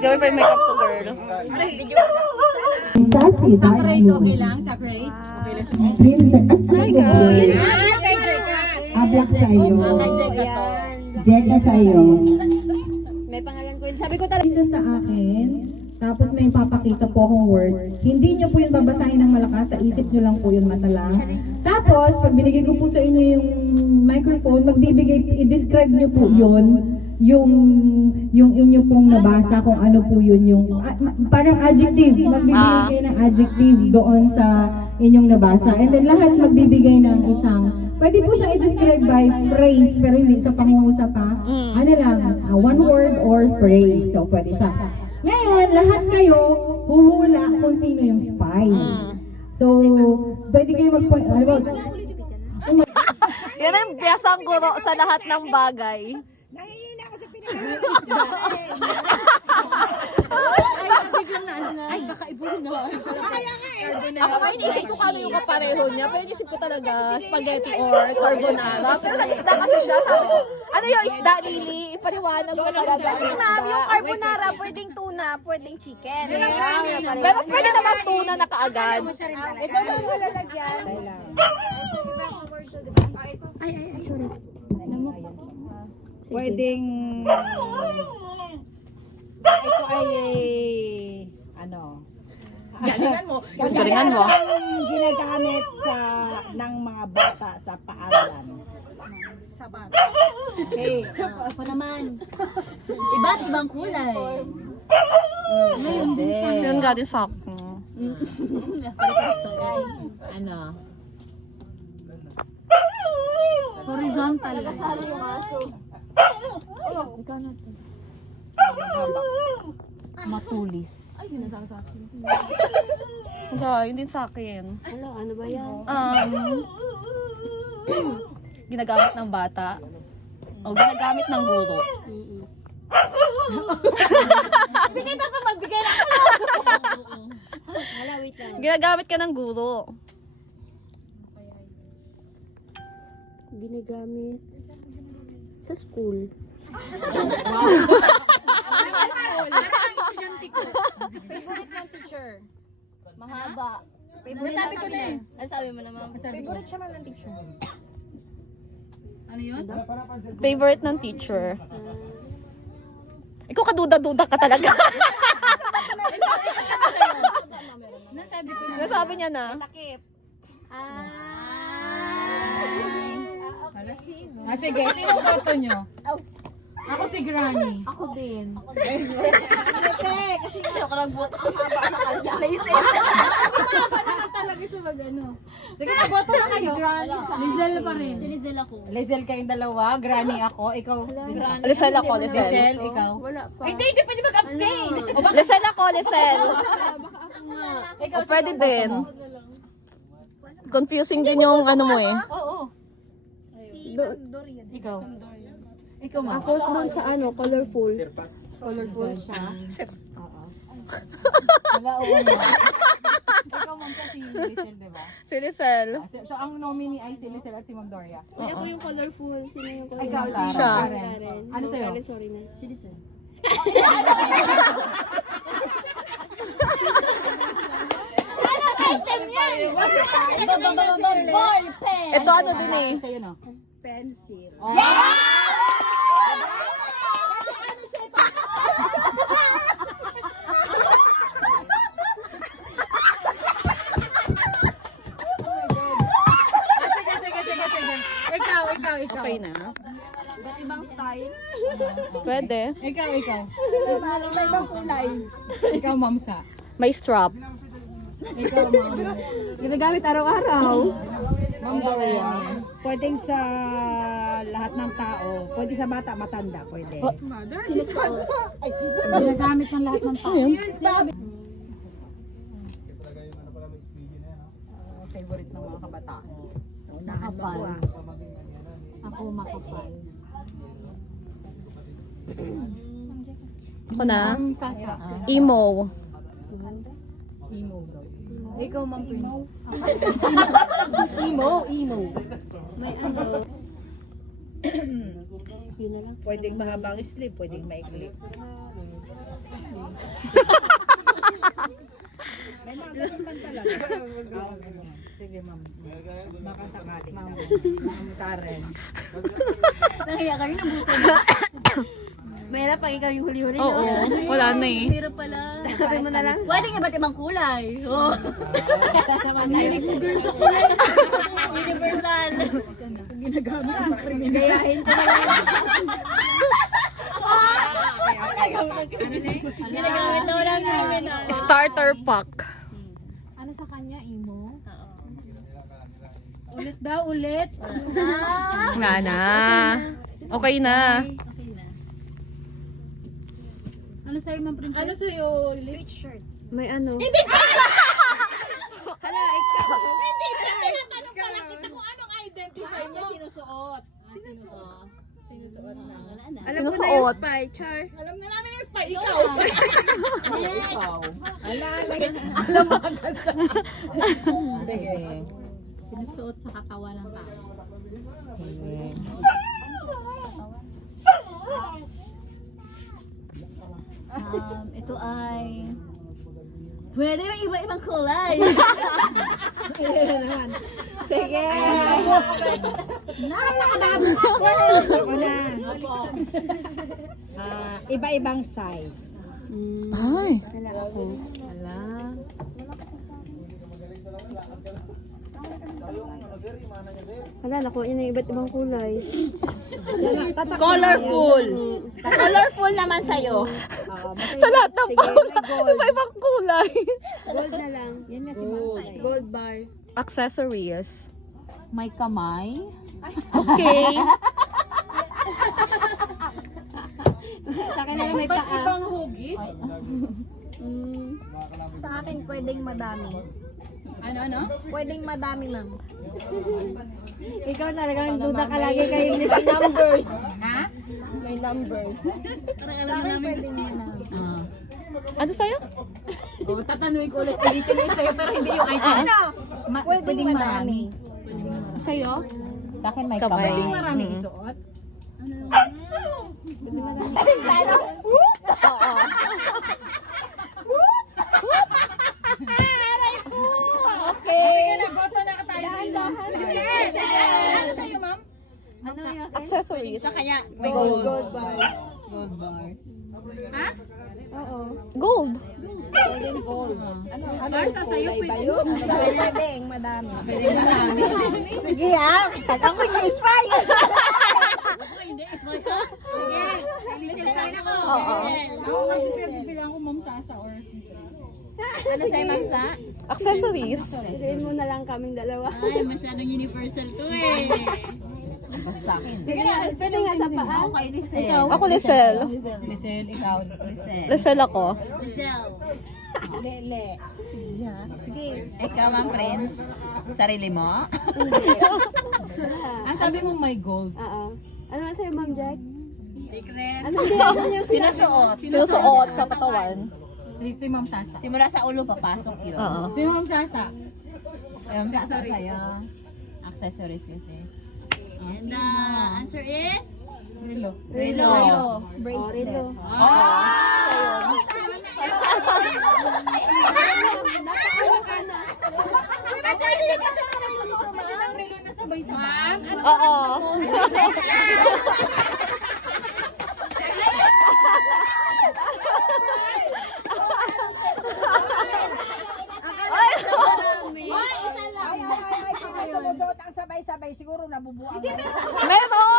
Gawin pa yung makeup to girl. Sack race, okay lang? Sack race? Okay lang siya. Princess at Pagod. Ablak sa'yo. Jeka sa'yo. May pangalan ko yun. Sabi ko talaga. Isa sa akin, tapos may papakita po akong word. Hindi nyo po yun babasahin ng malakas, sa isip nyo lang po yun matala. Tapos, pag binigay ko po sa inyo yung microphone, i-describe nyo po yun, yung inyo pong nabasa, kung ano po yun yung, parang adjective, magbibigay kayo ng adjective doon sa inyong nabasa. And then lahat magbibigay ng isang, pwede po siyang i-describe by phrase, pero hindi sa pangungusap ha. Ano lang, one word or phrase. So, pwede siya. Ngayon, lahat kayo huhula kung sino yung spy. So, pwede kayo mag-point, ano ba? Yan ang biyasang guro sa lahat ng bagay. Nahihina ako sa pinag-iisip. Ay, kakaibo na. Ako nga iniisip ko kano yung kapareho niya. Pero iniisip ko talaga spaghetti or carbonara. Pero isda kasi siya. Sabi ko, ano yung isda, Lily? Ipaliwanag mo talaga ang isda. Yung carbonara, pwedeng tuna, pwedeng chicken. Pero pwede naman tuna na kaagad. Ito na yung malalagyan. Pwedeng ito ay ano? Galingan mo. Kadalasang ginagamit ng mga bata sa paaralan. Okay, ako naman. Iba't ibang kulay. Ngayon din sa Yun nga din sa akin. ano? Horizontal. Kasali yung aso. Matulis. Hindi sa akin. Ano ba yan? Ginagamit ng bata. O ginagamit ng guro. Bigay na pa magbigay na Wala, wait lang. Ginagamit ka ng guro. Ginagamit sa school. Favorite ng teacher. Mahaba. Nasabi ko na eh. Ano sabi mo naman? Favorite siya man ng teacher. Ano yun? Favorite ng teacher. Ikaw kaduda-duda ka talaga. Nasabi ko na. Nasabi niya na. Takip. Hala, sino? Sige, sino boto nyo? Ako si Granny. Ako din. Kasi ako nag-vote ang haba sa kanya. Talaga siya mag-ano. Sige, boto na kayo. Lizel pa rin. Si Lizel ako. Lizel kayong dalawa, Granny ako, ikaw si Granny. Lisel ako, Lisel. Lizel, ikaw. Wala pa. Ay, hindi pwede mag-abstain. Lisel ako, Lisel. Ikaw, O pwede din. Confusing din yung ano mo eh. Oo. Ikaw. Ikaw ma. Ako doon sa ano, colorful. Colorful siya. Oo. Diba, oo nga. Ikaw ma'am sa si Lizel, diba? Si Lisel. So, ang nominee ay si Lizel at si Ma'am Doria. Ako yung colorful. Sino yung colorful? Ikaw, si Siya. Karen. Ano sa'yo? Sorry na. Si Lizel. Ito ano din eh. Sa'yo, no? Pencil. Sige. Ikaw. Okay na. Iba't ibang style. Pwede. Ikaw. May ibang kulay. Ikaw, Mamsa. May strap. Ikaw, Ma'am. Ginagamit araw-araw. Ma'am Doria. Pwedeng sa lahat ng tao. Pwede sa bata, matanda. Pwede. Ginagamit ng lahat ng tao. Favorite ng mga kabataan. Makapal. Ako makapal. Ako na. Ang sasa. Emo. Emo daw. Ikaw, Ma'am Prince. Emo. May ano. Yun na lang. Pwedeng mahabang sleeve, pwedeng maikli. May mga ganun lang talaga. Sige, ma'am. Baka sakali. Ma'am Karen. Nahiya kami ng buso na. Mahirap pag ikaw yung huli-huli. Oo, wala na eh. Pero pala. Sabi mo na lang. Pwedeng iba't ibang kulay. Oh. Mahilig si girl sa kulay. Universal. Ginagamit ang kriminal. Gayahin ko na lang. Ginagamit na lang kriminal. Starter pack. Ano sa kanya, imo? Ulit daw, ulit. Nga na. Okay na. Ano sa'yo, ma'am princess? Ano sa'yo? Sweatshirt. May ano? Hala, ikaw. Hindi, tinatanong pala kita kung anong identify mo. Sinusuot. Sinusuot. Sinusuot na. Alam mo na yung Sinusuot. spy, Char. Alam na namin yung spy. Ikaw. Ikaw. Alam mo agad. Sige. Sinusuot sa katawan ng tao. Ito ay... Pwede may iba-ibang kulay. Sige. Ako na. Iba-ibang size. Ay. Wala, nakuha niya ng iba't ibang kulay. Colorful. Colorful naman sa'yo. Sa lahat ng iba-ibang kulay. Gold na lang. Yan na si Ma'am. Gold bar. Accessories. May kamay. Okay. Sa akin na lang may paa. Ibang hugis. Sa akin, pwedeng madami. Ano? Pwedeng madami, ma'am. Ikaw talagang duda ka lagi kayo. May numbers. Ha? May numbers. Sa akin, pwedeng madami. Ano sa'yo? Tatanungin ko ulit. Ulitin ko sa'yo pero hindi yung item. Ano? Pwedeng madami. Sa'yo? Sa akin, may Kamay. kamay. Pwedeng maraming isuot. Oo. Sige na, boto na ka tayo. Ano sa'yo, ma'am? Accessories. Kaya, may Gold. gold bar. Gold bar. Ha? Gold. Pwedeng gold. Basta sa'yo, pwede yun. Sa akin, pwedeng madami. Pwede marami. Sige, ako yung spy. Sige, pilitin ako. Oo. Ako kasi pinagbibilang ko, Ma'am Sasa or si Ano sa'yo, ma'am, sa? Accessories. Piliin mo na lang kaming dalawa. Ay, masyadong universal to eh. Sa akin. Sige na, pwede nga sa paa. Okay, Lisel. Ako Lisel. Lisel, ikaw. Lisel. Lisel ako. Giselle. Lele. Sige. Ikaw ang prince? Sarili mo? Ang sabi mo may gold. Oo. Ano nga sa'yo, Ma'am Jack? Secret. Ano yung Sinusuot. Sinusuot sa katawan. Si Ma'am Sasa. Simula sa ulo, papasok yun. Oo. Si Ma'am Sasa. Yung sasa sa'yo. Accessories kasi. And the answer is? Rilo. Relo. Bracelet. Oo. Ay, sumusuot ang sabay-sabay. Siguro nabubuang. Meron!